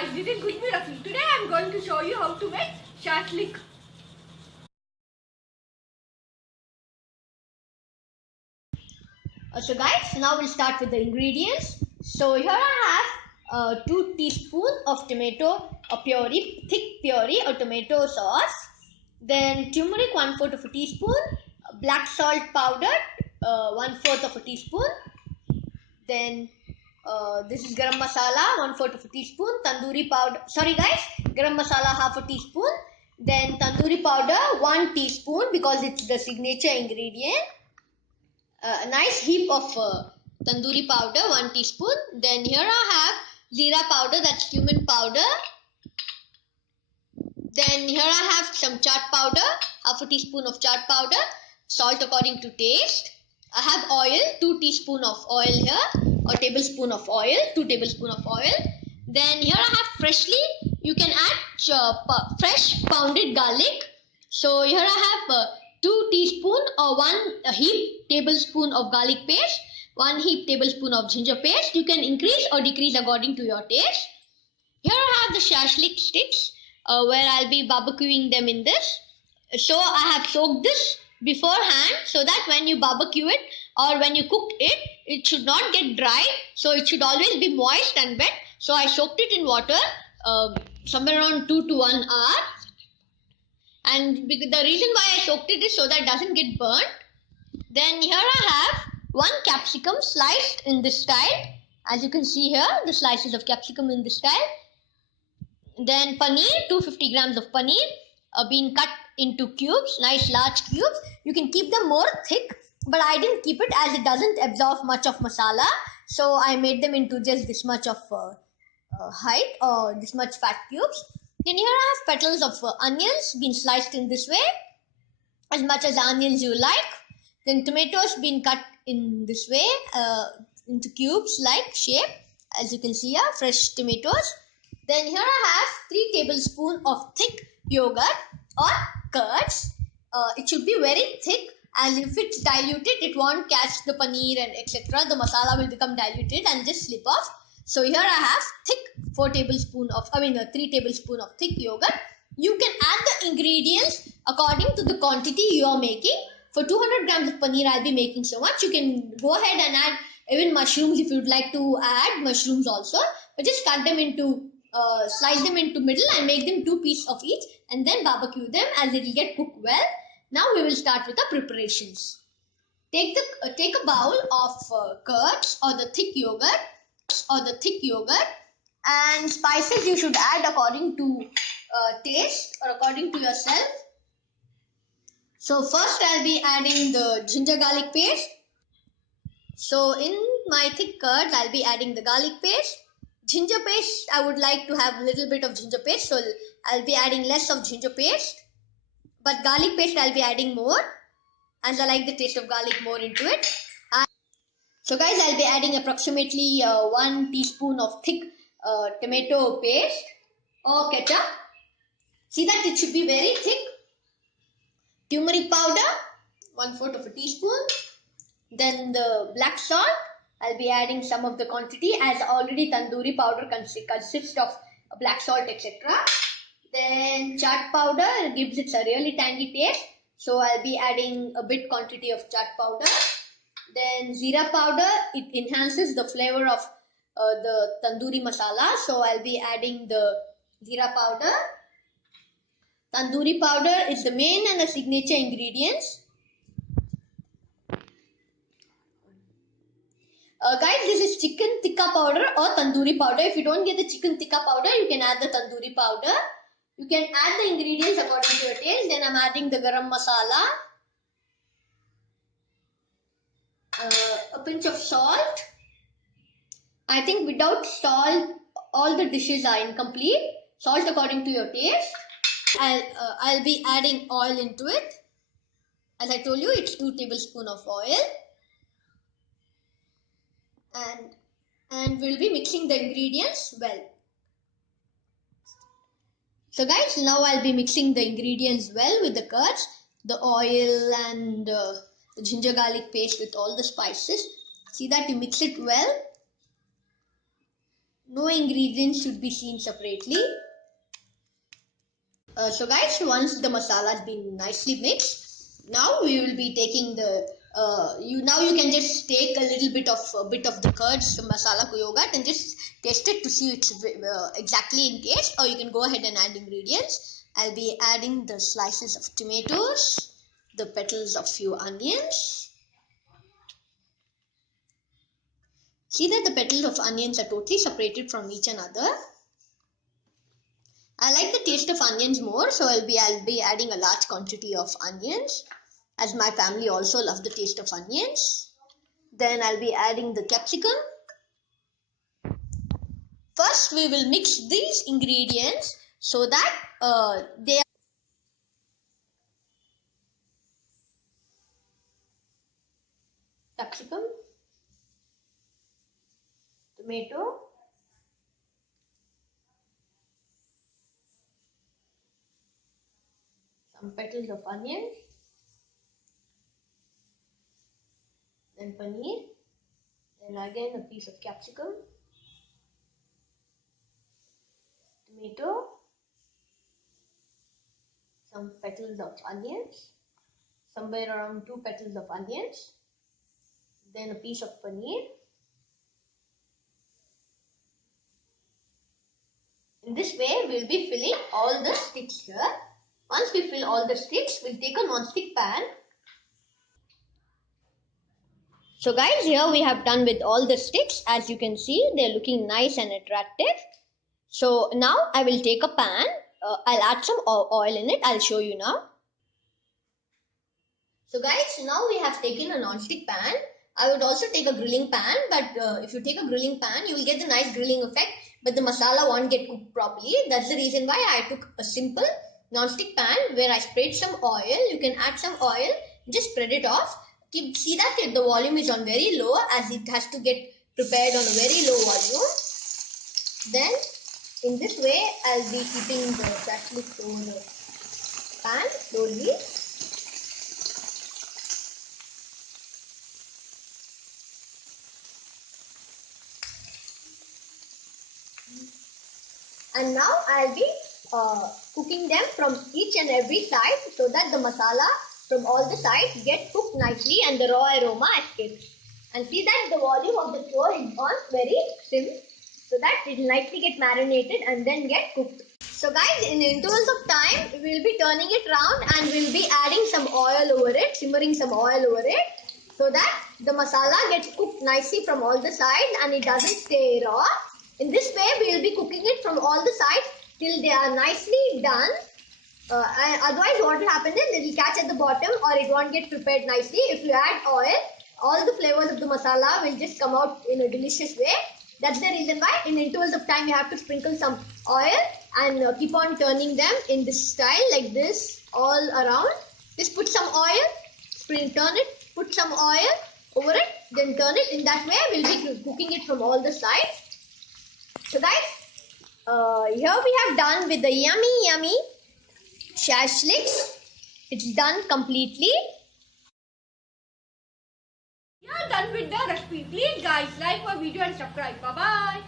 guys, this is Good Rafi. Today I am going to show you how to make shashlik. So guys, now we'll start with the ingredients. So here I have 2 teaspoons of tomato puree, thick puree or tomato sauce. Then turmeric 1/4 of a teaspoon, black salt powder 1/4 of a teaspoon. Then this is garam masala 1/4 of a teaspoon, tandoori powder. Sorry guys, garam masala half a teaspoon. Then tandoori powder 1 teaspoon because it's the signature ingredient. A nice heap of tandoori powder 1 teaspoon. Then here I have jeera powder, that's cumin powder. Then here I have some chaat powder, half a teaspoon of chaat powder, salt according to taste. I have oil, 2 teaspoons of oil here, or tablespoon of oil, 2 tablespoons of oil. Then here I have freshly, you can add fresh pounded garlic. So here I have 2 teaspoons or 1 heap tablespoon of garlic paste, 1 heap tablespoon of ginger paste. You can increase or decrease according to your taste. Here I have the shashlik sticks where I'll be barbecuing them in this. So I have soaked this beforehand so that when you barbecue it or when you cook it, it should not get dry. So it should always be moist and wet. So I soaked it in water somewhere around 2 to 1 hour. And the reason why I soaked it is so that it doesn't get burnt. Then here I have 1 capsicum sliced in this style. As you can see here, the slices of capsicum in this style. Then paneer, 250 grams of paneer being cut into cubes, nice large cubes. You can keep them more thick, but I didn't keep it as it doesn't absorb much of masala. So I made them into just this much of height or this much fat cubes. Then here I have petals of onions being sliced in this way, as much as onions you like. Then tomatoes being cut in this way into cubes like shape, as you can see here, fresh tomatoes. Then here I have 3 tablespoons of thick yogurt or curds. It should be very thick, as if it's diluted, it won't catch the paneer and etc. The masala will become diluted and just slip off. So here I have thick 3 tablespoons of thick yogurt. You can add the ingredients according to the quantity you are making. For 200 grams of paneer, I'll be making so much. You can go ahead and add even mushrooms if you'd like to add mushrooms also. But just cut them into, slice them into middle and make them 2 pieces of each. And then barbecue them as it will get cooked well. Now we will start with the preparations. Take a bowl of curds or the thick yogurt. And spices you should add according to taste or according to yourself. So first I'll be adding the ginger garlic paste. So in my thick curds I'll be adding the garlic paste. Ginger paste, I would like to have a little bit of ginger paste, so I'll be adding less of ginger paste. But garlic paste I'll be adding more, as I like the taste of garlic more into it. So guys, I'll be adding approximately 1 teaspoon of thick tomato paste or ketchup. See that it should be very thick. Turmeric powder, 1/4 of a teaspoon. Then the black salt, I'll be adding some of the quantity, as already tandoori powder consists of black salt etc. Then chaat powder gives it a really tangy taste, so I'll be adding a bit quantity of chaat powder. Then jeera powder, it enhances the flavor of the tandoori masala, so I'll be adding the jeera powder. Tandoori powder is the main and the signature ingredients. Guys, this is chicken tikka powder or tandoori powder. If you don't get the chicken tikka powder, you can add the tandoori powder. You can add the ingredients according to your taste. Then I'm adding the garam masala, a pinch of salt. I think without salt, all the dishes are incomplete. Salt according to your taste. I'll be adding oil into it. As I told you, it's 2 tablespoons of oil. And we'll be mixing the ingredients well. So guys, now I'll be mixing the ingredients well with the curds, the oil and the ginger garlic paste with all the spices. See that you mix it well. No ingredients should be seen separately. So guys, once the masala has been nicely mixed, now we will be taking the you can just take a little bit of the curds, the masala yogurt, and just taste it to see it's exactly in taste. Or you can go ahead and add ingredients. I'll be adding the slices of tomatoes, the petals of few onions. See that the petals of onions are totally separated from each another. I like the taste of onions more, so I'll be adding a large quantity of onions, as my family also love the taste of onions. Then I'll be adding the capsicum. First, we will mix these ingredients so that they are capsicum, tomato, some petals of onion, then paneer, then again a piece of capsicum, tomato, some petals of onions, somewhere around 2 petals of onions, then a piece of paneer. In this way, we'll be filling all the sticks here. Once we fill all the sticks, we'll take a non-stick pan. So guys, here we have done with all the sticks. As you can see, they're looking nice and attractive. So now I will take a pan. I'll add some oil in it. I'll show you now. So guys, now we have taken a non-stick pan. I would also take a grilling pan, but if you take a grilling pan, you will get the nice grilling effect, but the masala won't get cooked properly. That's the reason why I took a simple non-stick pan where I sprayed some oil. You can add some oil, just spread it off. See that the volume is on very low, as it has to get prepared on a very low volume. Then in this way, I'll be keeping the shashlik over the pan slowly. And now I'll be cooking them from each and every side so that the masala from all the sides get cooked nicely and the raw aroma escapes. And see that the volume of the flour is on very thin so that it will nicely get marinated and then get cooked. So guys, in intervals of time, we will be turning it around and we'll be adding some oil over it, simmering some oil over it, so that the masala gets cooked nicely from all the sides and it doesn't stay raw. In this way, we will be cooking it from all the sides till they are nicely done. Otherwise, what will happen is it will catch at the bottom or it won't get prepared nicely. If you add oil, all the flavors of the masala will just come out in a delicious way. That's the reason why in intervals of time you have to sprinkle some oil and keep on turning them in this style like this all around. Just put some oil, turn it, put some oil over it, then turn it. In that way, we'll be cooking it from all the sides. So guys, here we have done with the yummy shashliks. It's done completely. We are done with the recipe. Please guys, like our video and subscribe. Bye bye.